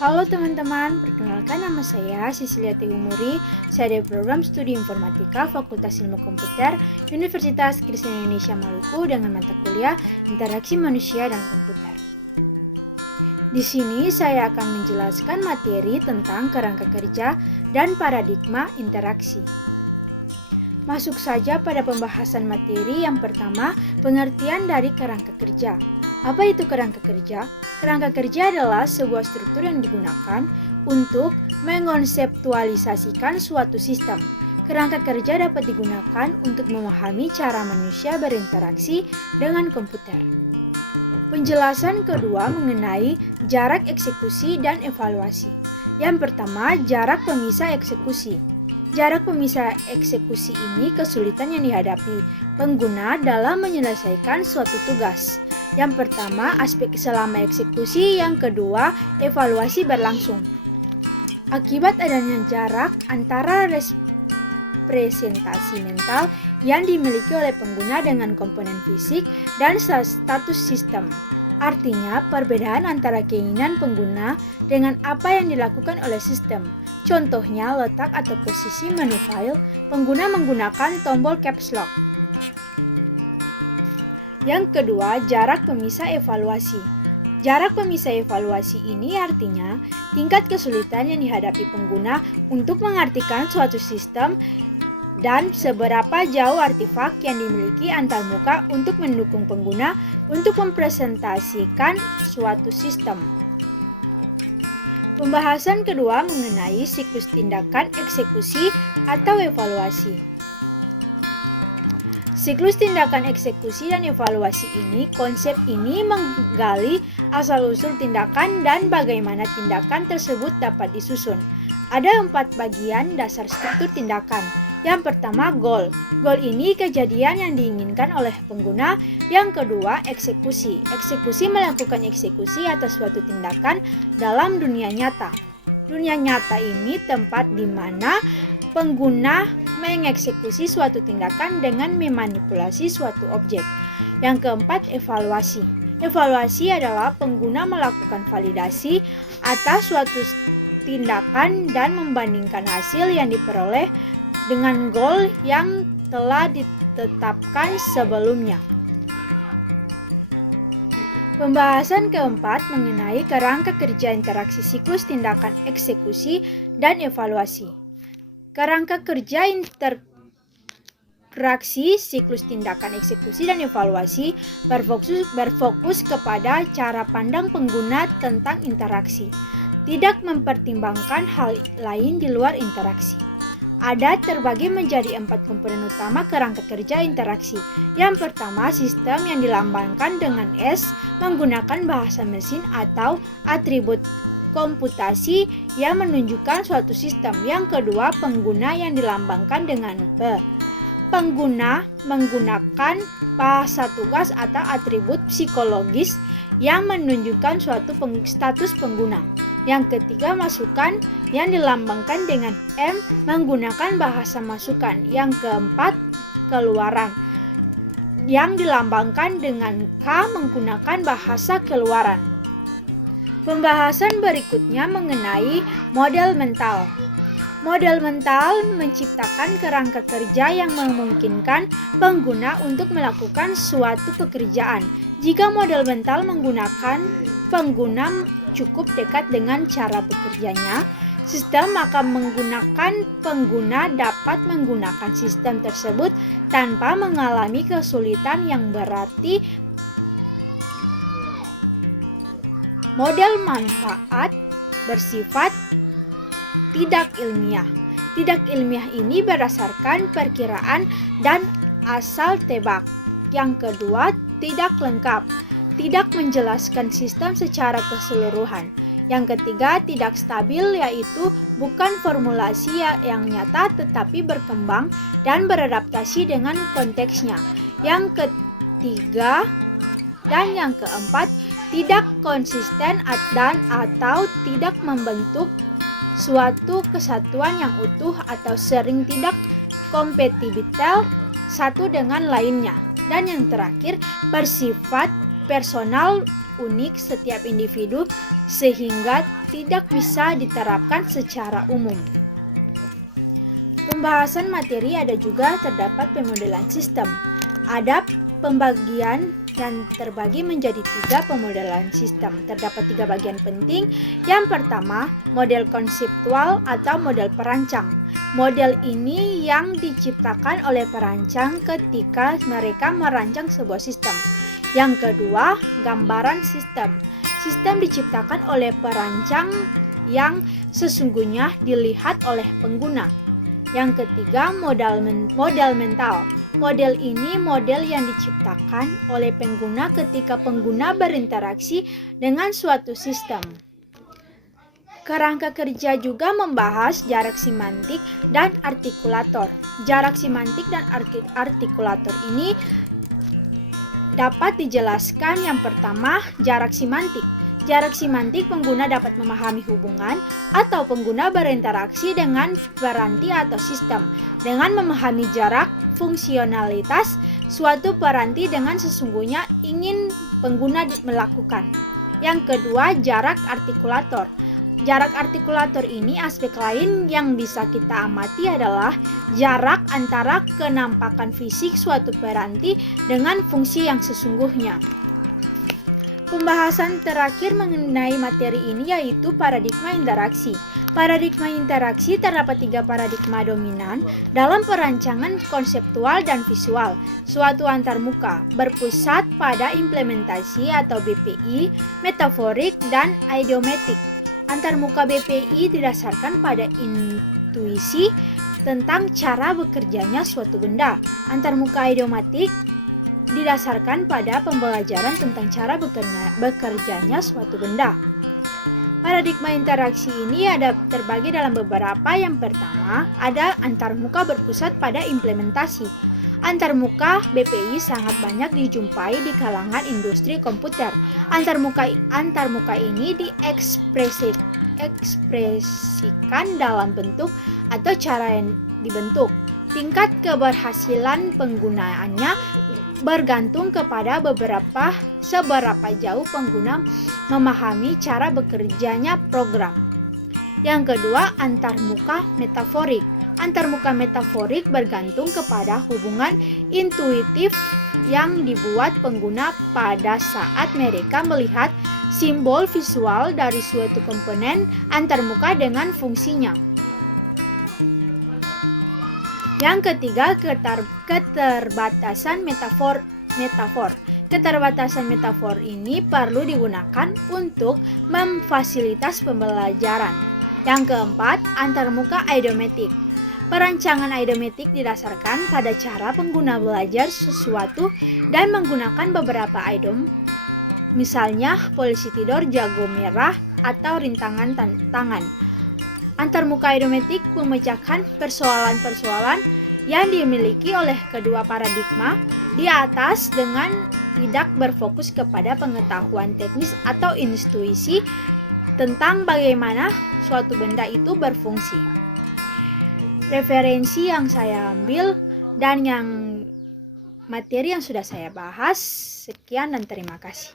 Halo teman-teman, perkenalkan nama saya Sisilia Tehumuri. Saya dari program studi informatika Fakultas Ilmu Komputer Universitas Kristen Indonesia Maluku dengan mata kuliah Interaksi Manusia dan Komputer. Di sini saya akan menjelaskan materi tentang kerangka kerja dan paradigma interaksi. Masuk saja pada pembahasan materi yang pertama, pengertian dari kerangka kerja. Apa itu kerangka kerja? Kerangka kerja adalah sebuah struktur yang digunakan untuk mengonseptualisasikan suatu sistem. Kerangka kerja dapat digunakan untuk memahami cara manusia berinteraksi dengan komputer. Penjelasan kedua mengenai jarak eksekusi dan evaluasi. Yang pertama, jarak pemisah eksekusi. Jarak pemisah eksekusi ini kesulitan yang dihadapi pengguna dalam menyelesaikan suatu tugas. Yang pertama, aspek selama eksekusi. Yang kedua, evaluasi berlangsung. Akibat adanya jarak antara representasi mental yang dimiliki oleh pengguna dengan komponen fisik dan status sistem. Artinya, perbedaan antara keinginan pengguna dengan apa yang dilakukan oleh sistem. Contohnya, letak atau posisi menu file, pengguna menggunakan tombol caps lock. Yang kedua, jarak pemisah evaluasi. Jarak pemisah evaluasi ini artinya tingkat kesulitan yang dihadapi pengguna untuk mengartikan suatu sistem dan seberapa jauh artefak yang dimiliki antarmuka untuk mendukung pengguna untuk mempresentasikan suatu sistem. Pembahasan kedua mengenai siklus tindakan eksekusi atau evaluasi. Siklus tindakan eksekusi dan evaluasi ini, konsep ini menggali asal-usul tindakan dan bagaimana tindakan tersebut dapat disusun. Ada 4 bagian dasar struktur tindakan. Yang pertama, goal. Goal ini kejadian yang diinginkan oleh pengguna. Yang kedua, eksekusi. Eksekusi melakukan eksekusi atas suatu tindakan dalam dunia nyata. Dunia nyata ini tempat di mana pengguna mengeksekusi suatu tindakan dengan memanipulasi suatu objek. Yang keempat, evaluasi. Evaluasi adalah pengguna melakukan validasi atas suatu tindakan dan membandingkan hasil yang diperoleh dengan goal yang telah ditetapkan sebelumnya. Pembahasan keempat mengenai kerangka kerja interaksi siklus tindakan eksekusi dan evaluasi. Kerangka kerja interaksi siklus tindakan eksekusi dan evaluasi berfokus kepada cara pandang pengguna tentang interaksi, tidak mempertimbangkan hal lain di luar interaksi. Ada terbagi menjadi 4 komponen utama kerangka kerja interaksi. Yang pertama, sistem yang dilambangkan dengan S menggunakan bahasa mesin atau atribut komputasi yang menunjukkan suatu sistem. Yang kedua, pengguna yang dilambangkan dengan P. Pengguna menggunakan bahasa tugas atau atribut psikologis yang menunjukkan suatu status pengguna. Yang ketiga, masukan yang dilambangkan dengan M menggunakan bahasa masukan. Yang keempat, keluaran yang dilambangkan dengan K menggunakan bahasa keluaran. Pembahasan berikutnya mengenai model mental. Model mental menciptakan kerangka kerja yang memungkinkan pengguna untuk melakukan suatu pekerjaan. Jika model mental menggunakan pengguna cukup dekat dengan cara bekerjanya sistem, maka pengguna dapat menggunakan sistem tersebut tanpa mengalami kesulitan yang berarti. Model manfaat bersifat tidak ilmiah. Tidak ilmiah ini berdasarkan perkiraan dan asal tebak. Yang kedua, tidak lengkap. Tidak menjelaskan sistem secara keseluruhan. Yang ketiga, tidak stabil, yaitu bukan formulasi yang nyata tetapi berkembang dan beradaptasi dengan konteksnya. Yang ketiga dan yang keempat, tidak konsisten dan atau tidak membentuk suatu kesatuan yang utuh atau sering tidak kompatibel satu dengan lainnya. Dan yang terakhir, bersifat personal unik setiap individu sehingga tidak bisa diterapkan secara umum. Pembahasan materi ada juga terdapat pemodelan sistem. Ada pembagian yang terbagi menjadi 3 pemodelan sistem. Terdapat 3 bagian penting. Yang pertama, model konseptual atau model perancang. Model ini yang diciptakan oleh perancang ketika mereka merancang sebuah sistem. Yang kedua, gambaran sistem. Sistem diciptakan oleh perancang yang sesungguhnya dilihat oleh pengguna. Yang ketiga, model mental. Model ini model yang diciptakan oleh pengguna ketika pengguna berinteraksi dengan suatu sistem. Kerangka kerja juga membahas jarak semantik dan artikulator. Jarak semantik dan artikulator ini dapat dijelaskan. Yang pertama, jarak semantik. Jarak semantik pengguna dapat memahami hubungan atau pengguna berinteraksi dengan peranti atau sistem dengan memahami jarak fungsionalitas suatu peranti dengan sesungguhnya ingin pengguna melakukan. Yang kedua, jarak artikulator. Jarak artikulator ini aspek lain yang bisa kita amati adalah jarak antara kenampakan fisik suatu peranti dengan fungsi yang sesungguhnya. Pembahasan terakhir mengenai materi ini yaitu paradigma interaksi. Paradigma interaksi terdapat 3 paradigma dominan dalam perancangan konseptual dan visual. Suatu antarmuka berpusat pada implementasi atau BPI, metaforik, dan idiomatik. Antarmuka BPI didasarkan pada intuisi tentang cara bekerjanya suatu benda. Antarmuka idiomatik didasarkan pada pembelajaran tentang cara bekerjanya suatu benda. Paradigma interaksi ini ada terbagi dalam beberapa. Yang pertama, ada antarmuka berpusat pada implementasi. Antarmuka BPI sangat banyak dijumpai di kalangan industri komputer. Antarmuka ini diekspresikan dalam bentuk atau cara yang dibentuk. Tingkat keberhasilan penggunaannya bergantung kepada seberapa jauh pengguna memahami cara bekerjanya program. Yang kedua, antarmuka metaforik. Antarmuka metaforik bergantung kepada hubungan intuitif yang dibuat pengguna pada saat mereka melihat simbol visual dari suatu komponen antarmuka dengan fungsinya. Yang ketiga, keterbatasan metafor. Keterbatasan metafor ini perlu digunakan untuk memfasilitas pembelajaran. Yang keempat, antarmuka idiomatik. Perancangan idiomatik didasarkan pada cara pengguna belajar sesuatu dan menggunakan beberapa idiom, misalnya polisi tidur, jago merah, atau rintangan tangan. Antarmuka idiomatik memecahkan persoalan-persoalan yang dimiliki oleh kedua paradigma di atas dengan tidak berfokus kepada pengetahuan teknis atau intuisi tentang bagaimana suatu benda itu berfungsi. Referensi yang saya ambil dan materi yang sudah saya bahas, sekian dan terima kasih.